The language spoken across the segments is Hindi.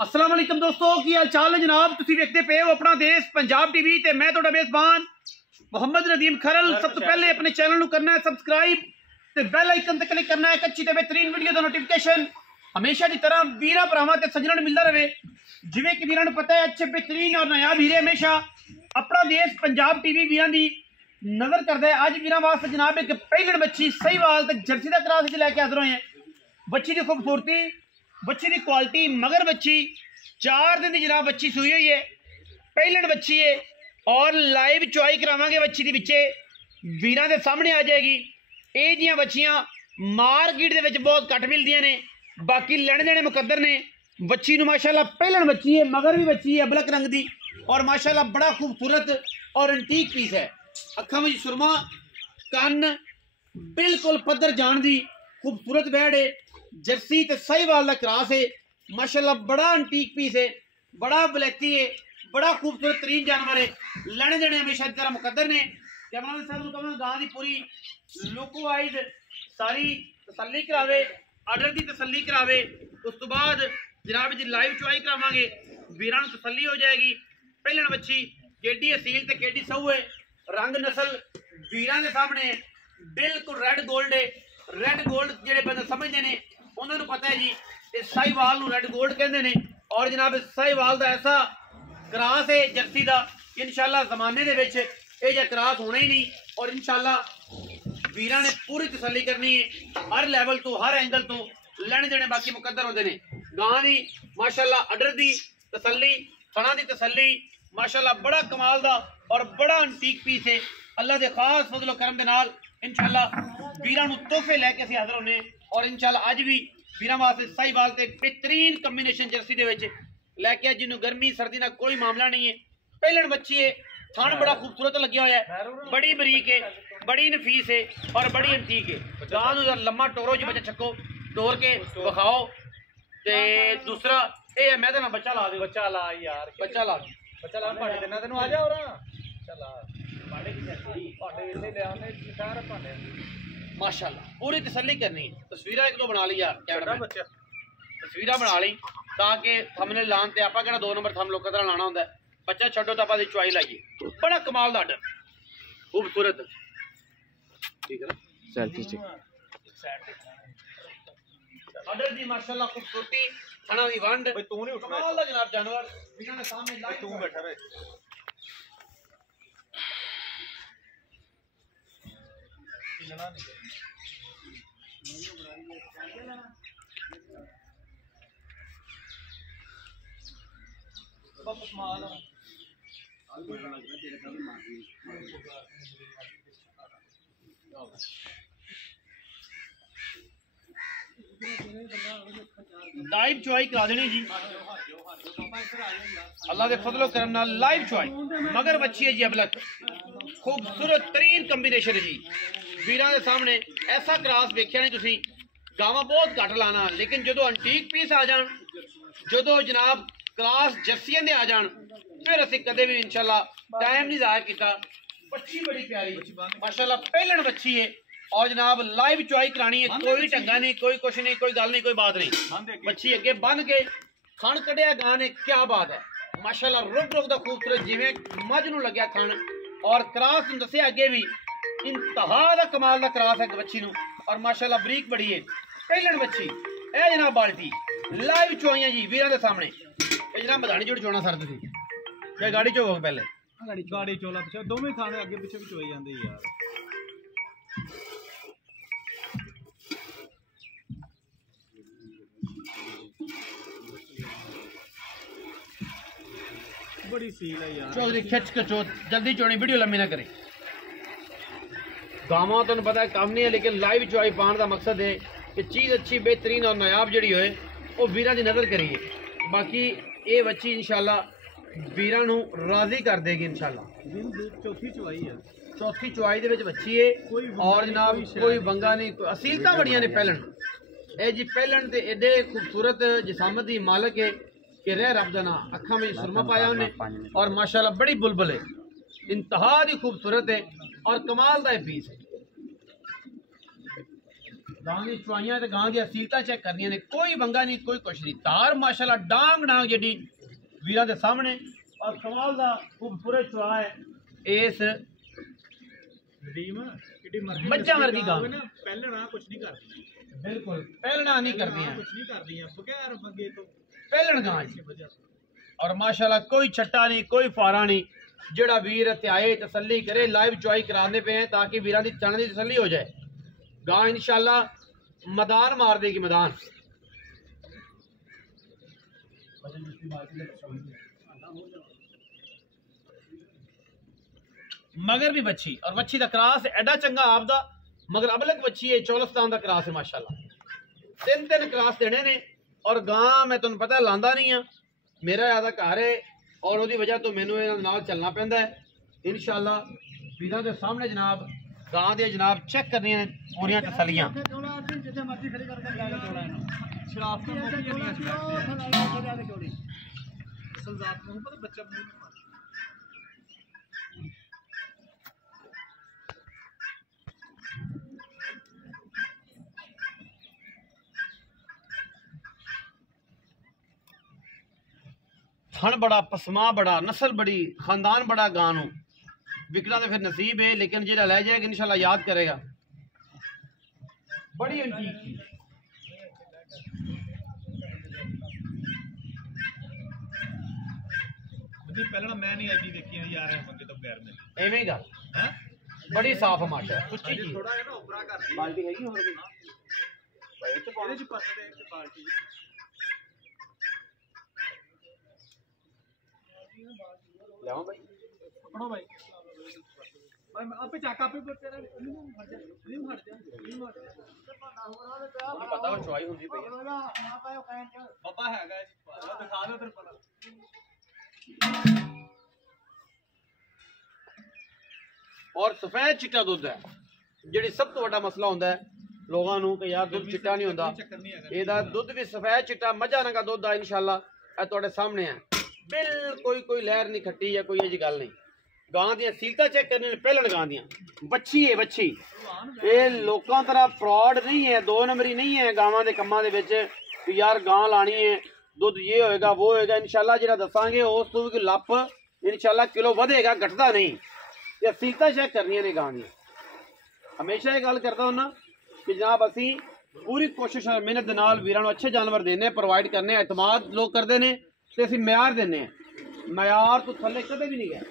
अस्सलाम वालेकुम दोस्तों की हाल चाल है जनाब। तुसीं वेखदे पे हो अपना देश पंजाब टीवी ते मैं तुहाडा मेज़बान मोहम्मद नदीम खरल। सब तो पहले अपने चैनल नूं करना है सबसक्राइब ते बेल आइकन ते क्लिक करना है एक अच्छी ते बेहतरीन वीडियो दा नोटिफिकेशन हमेशा की तरह वीरां भरावां ते सज्जणां नूं मिलदा रहे। जिवें कि वीरां नूं पता है अच्छे बेहतरीन और नायाब हीरे हमेशा अपना देश पंजाब टीवी वीरां दी नज़र करदा है। अज वीरां वास्ते जनाब एक पहलण बच्ची सहीवाल ते जर्सी दा क्रॉस च लैके हाज़र होए हैं। बच्ची की खूबसूरती, बच्ची की क्वालिटी, मगर बच्ची 4 दिन की जनाब बच्ची सूई हुई है, पहलण बच्ची है और लाइव चुआई करावांगे बच्ची दी विचे वीरां दे सामने आ जाएगी। ये जियां बच्चियां मार्केट दे विच बहुत घट मिलदियां ने, बाकी लैणे देने मुकद्दर ने। बच्ची नूं माशाअल्लाह पहलण बच्ची है, मगर भी बच्ची है ब्लैक रंग दी और माशाअल्लाह बड़ा खूबसूरत और एंटीक पीस है। अखां विच सुरमा, कन्न बिल्कुल पद्धर जान दी खूबसूरत बैड़ है। जर्सी ते साहीवाल दा क्रॉस है, माशाअल्लाह बड़ा एंटीक पीस है, बड़ा ब्लैकी है, बड़ा खूबसूरत तरीन जानवर है। लैणे देने हमेशा तरह मुकद्दर ने। कैमरा साहब कहना गां दी पूरी लुक वाइज सारी तसल्ली करावे, आर्डर की तसल्ली करावे। उस तो बाद जनाब जी लाइव चुआई करावांगे, वीरां नूं तसल्ली हो जाएगी। पहलण बच्ची केडी असील ते केडी सहू है, रंग नस्ल वीरां दे सामने बिल्कुल रेड गोल्ड है। रेड गोल्ड जिहड़े बंदे समझदे ने उन्होंने पता है जी, ये साहीवाल नूं रेड गोल्ड कहते हैं। और जनाब साहीवाल का ऐसा क्रॉस है जर्सी का, इंशाल्लाह जमाने दे विच ये जिहा क्रॉस होना ही नहीं। और इंशाल्लाह वीरां ने पूरी तसल्ली करनी है, हर लैवल तो हर एंगल तो लैणे देने बाकी मुकद्दर होंदे ने। गां दी माशाअल्लाह अडर दी तसल्ली, थणा दी तसल्ली, माशाअल्लाह बड़ा कमाल दा और बड़ा एंटीक पीस है। अल्लाह दे खास फजलो करम दे नाल इंशाल्लाह वीरां नूं तोहफे लैके असीं हाज़र होने। और इंशाल्लाह अज भी वीरां वास्ते साहीवाल ते बेहतरीन कॉम्बिनेशन जर्सी दे विच लैके जिन्होंने गर्मी सर्दी का कोई मामला नहीं है। पहलण बच्ची है, थन बड़ा खूबसूरत लग्या होया है, बड़ी बरीक है, बड़ी नफीस है और बड़ी एंटीक है। गां नूं लम्मा टोरो जी बच्चा छक्को टोर के विखाओ। ते दूसरा ये है, मैं तो ना बच्चा ला दे, बच्चा ला यार, बच्चा ला भाड़े देना तेन आ जाओ माशाअल्लाह पूरी तसल्ली करनी है। तस्वीर एक दो बना ली यार, तस्वीर बना ली ताकि हमने लान ते आपा कहना 2 नंबर थम लोगों तरह लाना होंगे। बच्चा छड्डो तो आप चुआई लाइए, बड़ा कमाल दा आर्डर खूबसूरत, ठीक है ना आर्डर दी माशाअल्लाह खूबसूरती, खाना दी वंड, तू नहीं उठना कमाल दा जनाब जानवर बिना सामने लाइव तू बैठा रहे। लाइव चुआई करा देनी जी, अल्लाह के फजलो करम नाल लाइव चुआई। मगर बच्ची है जी अबलक, खूबसूरत तरीन कॉम्बिनेशन है जी। वीरां दे सामने ऐसा क्रॉस वेख्या नहीं तुसी, गावां बहुत घट लाना, लेकिन जो एंटीक पीस आ जान, जो जनाब क्रॉस जर्सियां दे आ जान, फिर असीं कदे भी इंशाल्लाह टाइम नहीं जाया किया। बच्ची बड़ी प्यारी माशाअल्लाह पहलण बच्ची है और जनाब लाइव चुआई करानी है, कोई ढंगा नहीं, कोई कुछ नहीं, कोई गल नहीं, कोई बात नहीं। बच्ची अगे बन के खण कढ़िया गां ने, क्या बात है माशाअल्लाह। रुक रुक दा खूबसूरत जिवें मझ नूं लग्या खण, और क्रॉस नूं दस्सिया अगे भी इंतहा दा कमाल दा क्रॉस है बच्ची नूं। और माशाअल्लाह बरीक बड़ी है पहलण बच्ची। ए जनाब बाल्टी लाइव चुआइयां जी वीरां दे सामने। ए जनाब बधानी जोड़ चोना सर तुसीं क्या गाड़ी चो हो पहले गाड़ी चोला पिछे दोवें थाने अगे पिछे भी चोई जांदे यार। बड़ी सील है यार, चौधरी खिंच के चो जल्दी चोनी, वीडियो लंबी ना करें। गावां तो पता है काम नहीं है, लेकिन लाइव चुआई पाने का मकसद है कि चीज़ अच्छी बेहतरीन और नायाब जी होए वो वीरां की नज़र करिए। बाकी ये बच्ची इंशाल्लाह वीरां नूं राजी कर देगी इंशाल्लाह। चौथी चुआई है, चौथी चुआई दे विच बच्ची है और जनाब कोई वंगा नहीं, असीलता बड़ियां ने। पहलण ए जी पहलण ते एडे खूबसूरत जिसामत दी मालक है कि रह रब दा नां, अखां में सुरमा पाया उन्हें और माशाअल्लाह बड़ी बुलबुल है, इंतहा दी खूबसूरत है और कमाल दा पीस है। गां दी चुआइयां ते गां दी असीलता चेक करनियां ने, कोई वंगा नहीं कोई कुछ नहीं। धार माशाल्लाह डांग डांग जेडी वीरां दे सामने और कमाल दा खूबसूरत चुआ है। इस रीम किडी मर्जी मज्झां वर्गी गां ना पहले ना कुछ नहीं करदी, बिल्कुल पहलना नहीं करदियां, कुछ नहीं करदियां बगैर मंगे तो पहलन गां जी। और माशाल्लाह कोई छट्टा नहीं कोई फारा नहीं। जेड़ा वीर इत्थे आए तसल्ली करे, लाइव चुआई कराने पे हैं ताकि वीरां दी चण दी तसल्ली हो जाए। गां इंशाल्लाह मैदान मार देगी मैदान। मगर भी बच्ची और बच्ची का क्रास एडा चंगा आपदा, मगर अबलक बच्ची है, चौलस्तान का क्रास है माशाल्लाह। तीन तीन क्रास देने ने और गां मैं तुहानू पता लांदा नहीं हाँ, मेरा ज्यादा घर है और उसकी वजह तो मैनू इन्हां नाल चलना पैंदा है। इंशाल्लाह वीरां दे सामने जनाब गां दे जनाब चेक करनियां ने पूरियां तसल्लियां। थन बड़ा, पसमा बड़ा, नस्ल बड़ी, खानदान बड़ा। गां नूं विकना तो फिर नसीब है, लेकिन जेड़ा लै जाएगा इंशाल्लाह याद करेगा। बड़ी अंटीक चीज पहले मैं नहीं आई देखी यार मंगे तो बगैर में एवें गल हैं, बड़ी साफ है माशाल्लाह, सच्ची चीज। थोड़ा है ना उबरा कर दी बाल्टी हैगी और भी भाई तो ਇਹਦੇ ਚ ਪੱਤ ਦੇ ਤੇ ਬਾਲਟੀ लाओ भाई ਪਕੜੋ ਭਾਈ ਭਾਈ ਆਪੇ ਚੱਕ ਆਪੇ ਤੇਰਾ ਨਹੀਂ ਹਟ ਜਾ ਨਹੀਂ ਹਟ ਜਾ ਨਹੀਂ ਹਟ ਜਾ उन्हें पता हो चुआई हुंदी पई है। ਬਾਬਾ ਹੈਗਾ ਦਿਖਾ ਦਿਓ ਤੇਰੇ ਪਤਾ। और सफेद चिट्टा दुध है, ਜਿਹੜੀ ਸਭ ਤੋਂ ਵੱਡਾ ਮਸਲਾ ਹੁੰਦਾ ਹੈ ਲੋਕਾਂ ਨੂੰ ਕਿ ਯਾਰ ਦੁੱਧ ਚਿੱਟਾ ਨਹੀਂ ਹੁੰਦਾ। ਇਹਦਾ ਦੁੱਧ ਵੀ ਸਫेद चिट्टा मझा रंगा दुध है इंशाल्लाह। ਇਹ ਤੁਹਾਡੇ ਸਾਹਮਣੇ है, बिल्कुल कोई लहर नहीं खट्टी या कोई ऐसी गल नहीं। गां दी सीलता चेक करने पहलन गां दी बच्ची है, बच्ची ये लोगों तरह फ्रॉड नहीं है, दो नंबरी नहीं है गावां दे कम्मां दे विच कि यार गां लानी है दुध ये होएगा वो होएगा। इंशाल्लाह जेड़ा दसांगे उस तो भी लप इंशाल्लाह किलो वधेगा, घटदा नहीं। ये सीलता चेक करनी ने गां दी। हमेशा ये गल करदा हुन्ना कि जनाब असी पूरी कोशिश और मेहनत दे नाल वीरां नूं अच्छे जानवर देने, प्रोवाइड करने, एतमाद लोग करदे ने ते असीं म्यार देने। म्यार तो थल्ले कदे भी नहीं गए।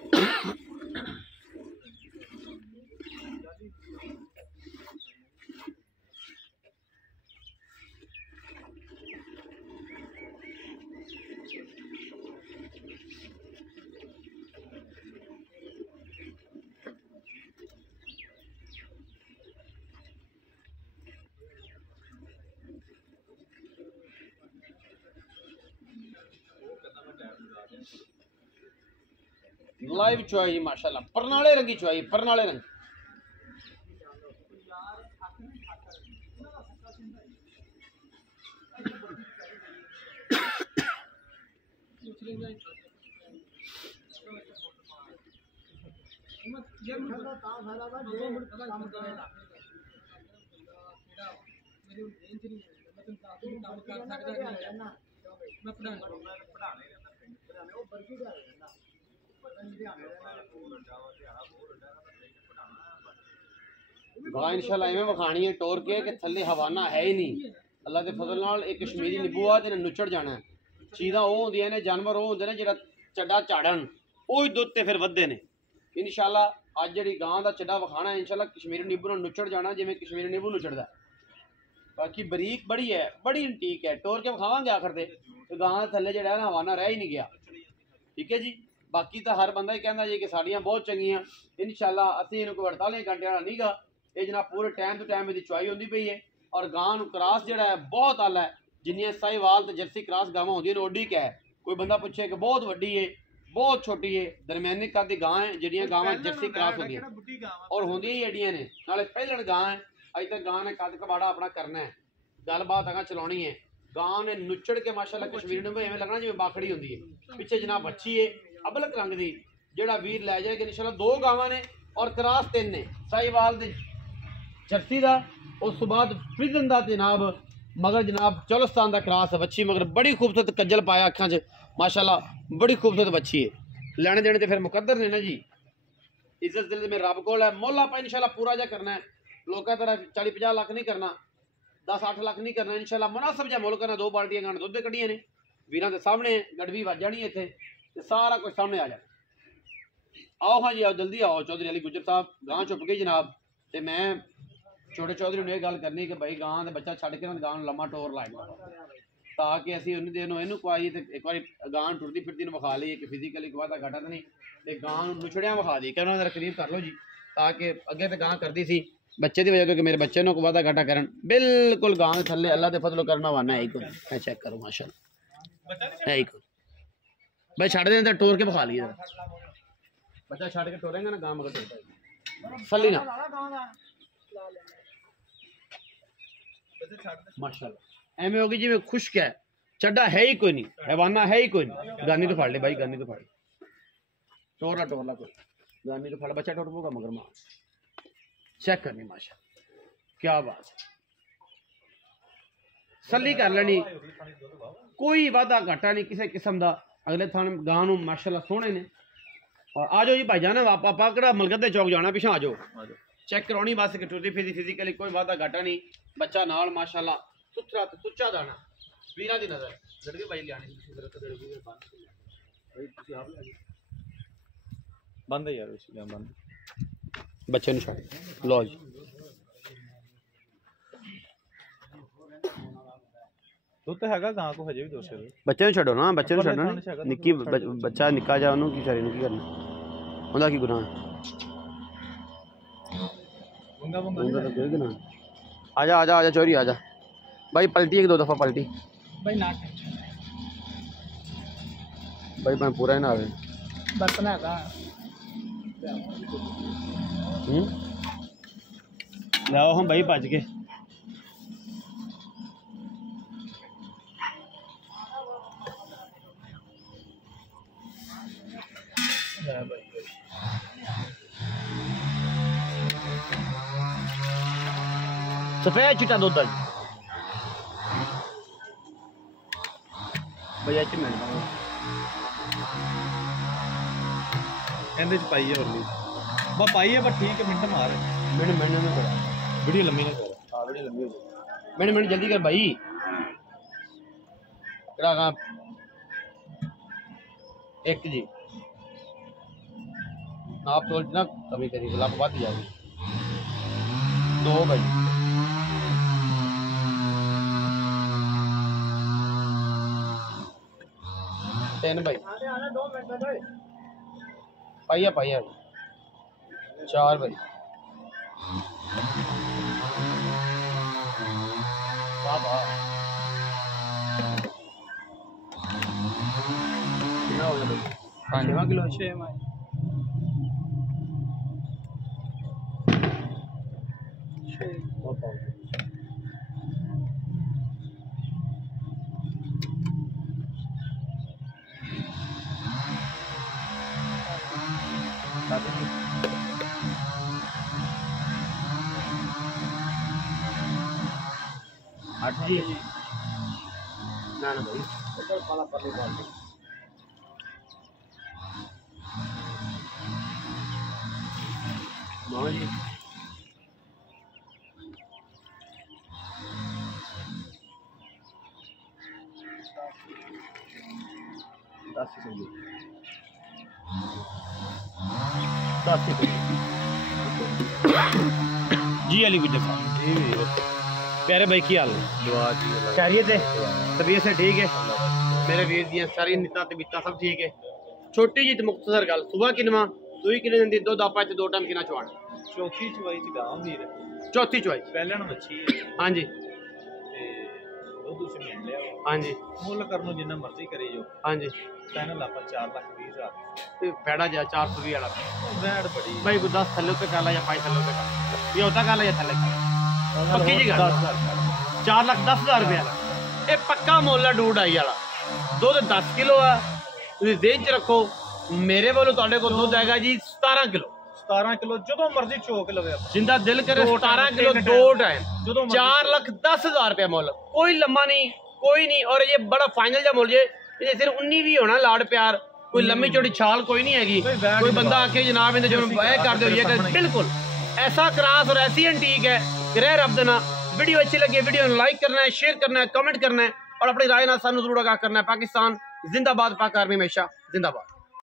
लाइव चुआई माशाल्लाह, परनाले रंगी चुआई, परनाले रंग। गां इंशाल्लाह इवें वखानी है टोर के कि थल्ले हवाना है ही नहीं। अल्लाह के फजल नाल एक कश्मीरी नींबू आ जिन्हें नुचड़ जाना है। चीज़ां वो होंदियां ने, जानवर वो होंदे ने जेड़ा चड्डा झाड़न ओही दुध ते फिर वधदे ने। इंशाल्लाह अज जिहड़ी गां दा चड्डा वखाना है इंशाल्लाह कश्मीरी नींबू नाल नुचड़ जाना जिवें कश्मीरी नींबू नुचड़दा। बाकी बरीक बड़ी है, बड़ी ठीक है, टोर के वखावांगे आखिर दे ते गां दे थल्ले जेड़ा है ना हवाना रह ही नहीं गया। ठीक है जी, बाकी तो हर बंदा ही कहता जी कि साड़ियाँ बहुत चंगियां। इंशाल्लाह असीं इन्हूं कोई 48 घंटे वाला नहीं गा, ये जनाब पूरे टाइम टू टाइम इसकी चुआई होंदी पई है। और गां नूं क्रॉस जिहड़ा है बहुत आला है, जिन्नियां साहिवाल ते जर्सी क्रॉस गावां होंदियां ने ओडी कै है। कोई बंदा पूछे कि बहुत वड्डी है बहुत छोटी है, दरम्यानी कद दी गां है जिहड़ियां गावां जर्सी क्रॉस होंदियां और होंदियां ही एडियां ने। नाले पहलण गां है, अज तक गां ने कद कबाड़ा अपना करना है, गलबात अगर चलानी है। गां ने नुचड़ के माशाल्लाह कश्मीरी नूं एवें लगना जिवें बाखड़ी होंदी है। पिछे जनाब बच्ची है अबलक रंग दी, जेड़ा वीर लै जाएगा इंशाल्लाह। दो गावां ने और क्रॉस 3 ने, साहिवाल दे जर्सी का। उस तो बाद फ्रिजन का जनाब मगर जनाब चौलस्तान का क्रॉस बच्ची मगर बड़ी खूबसूरत कज्जल पाया अखा च माशाल्लाह बड़ी खूबसूरत बच्ची है। लेने देने तो फिर मुकद्दर ने ना जी, इज्जत दिल में रब कोल है। मुल आप इंशाल्लाह पूरा जा करना है, लोगों तरह 40-50 लाख नहीं करना, 10-8 लाख नहीं करना, इंशाल्लाह मुनासिब जा मुल करना। 2 बाल्टियां गांड दुध कढ़ियां ने वीरां के सामने, गड़वी वज जानी है इत्थे ते सारा कुछ सामने आ जाए। आओ हाँ जी आओ, जल्दी आओ। चौधरी अली गुज्जर साहब गां चुप गई जनाब, ते मैं छोटे चौधरी ने गल करनी कि भाई गां दे बच्चा छड्ड के ना गां लम्मा टोर लाएगा, ताकि असीं उन्हें दिन इनू खुआई ते एक बार गां टुरदी फिरदी विखा लीए कि फिजिकली कोई वादा घाटा तो नहीं, ते गां नुछड़ियां विखा दी कि उन्होंने तकरीब कर लो जी, ताकि अगे तो गां करती सी बच्चे की वजह, क्योंकि मेरे बच्चे को वादा घाटा करन बिल्कुल गां दे थल्ले अल्लाह दे फजलो करना वाना है। मैं चेक करो माशाल्लाह है ही भाई छड़ दें तो टोर के विखा लीए, बच्चा छड़ के टोरेंगे ना गां मगर टोरता सली ना माशाल्लाह एवं होगी जिवें खुश्क है, चड्डा है ही कोई नहीं, हैवाना है ही कोई नहीं। गानी तो फड़ ले भाई, गानी तो फड़, टोरला टोरला कोई गानी तो फड़, बच्चा टोर पोगा मगर मां चेक करनी माशाल्लाह क्या बात है। सली कर लेनी, कोई वादा घाटा नहीं किसी किस्म का। अगले थाने गां नूं माशाल्लाह सोहणे ने। और आ जाओ जी भाई जाना आपा कड़ा मलकत चौक जाना, पिछा आ जाओ, चेक करवानी बस कि टुरदी फिरदी फिजिकली कोई वादा घाटा नहीं, बच्चा नाल माशाल्लाह सुथरा ते सुच्चा दाना वीरां दी नजर लड़के भाई लियानी बंद है यार, इसलिए बंद बच्चे नु छाड़ लो जी। दुध तो हैगा गां को हजे भी 200 बच्चे नु छड्डो ना, बच्चे नु छड्डो निक्की बच्चा निक्का जा ओनू की चारे नु की करना, ओंदा की गुनाह बंगा ओंदा तो कोई गुनाह। आजा आजा आजा चोरी आजा भाई, पलटी 1-2 दफा पलटी भाई ना भाई, मैं पूरा ही ना आवे बर्तन हैगा लाओ हम भाई भज के सफेद चिट्टा दुध भैया ਇਹਦੇ ਚ ਪਾਈ ਹੈ ਹੋਰ ਵੀ ਬਾ ਪਾਈ ਹੈ, ਬਸ ठीक है मिनट मार मैंने में करा वीडियो लंबी ना कर। हाँ वीडियो लंबी हो जाएगी, मैंने जल्दी कर भाई करा एक जी आप तो ना कमी करी गुलाब बात जाएगी 2 भाई 3 भाई 2 मिनट पाइया 4 भाई बाबा कितना हो गया 5 किलो 6 में 6 बहुत पाओ आठ जी ना भाई पाला परले बाल नो जी जी अली गुज्जर साहब जी प्यारे भाई की हाल खैरियत है, तबीयत से ठीक है मेरे वीर दी सारी निता तबीयत सब ठीक है। छोटी जी मुख्तसर गल सुबह किनवा दूई किने दिन दुध आपा 2 टाइम किना चवाण चौथी चवाई च गांव वीर चौथी चवाई पहले ना मच्छी है हां जी ते दुध उसे मिल लिया हां जी मुल करनो जिन्ना मर्जी करे जो हां जी पैनल आपा 4,20,000 ते पैड़ा जा 420 वाला वैड बड़ी भाई को 10 थल्ले पे काला या 5 थल्ले पे काला ये होता काला या थल्ले पक्की जी गल 4,10,000 रुपया ये पक्का मुल है डूड आई वाला दुध 10 किलो है तुम देन च रखो मेरे वालों तुहाडे कोल दुध आएगा जी 17 किलो 17 किलो जो मर्जी चोक लवे जिंदा दिल करे 17 किलो 2 टाइम 4,10,000 रुपया मुल, कोई लम्मा नहीं कोई नहीं। और ये बड़ा फाइनल जा मुल जे ये सिर्फ 19 भी होना लाड़ प्यार, कोई लम्मी चौड़ी छाल कोई नहीं हैगी। कोई बंदा आके जनाब इन्हें जो कर दो ये कर, बिल्कुल ऐसा क्रास और ऐसी एंटीक है कि रह रब देना। वीडियो अच्छी लगी वीडियो लाइक करना है, शेयर करना है, कमेंट करना है और अपनी राय ना सानू जरूर आगाह करना है। पाकिस्तान जिंदाबाद, पाक आर्मी हमेशा जिंदाबाद।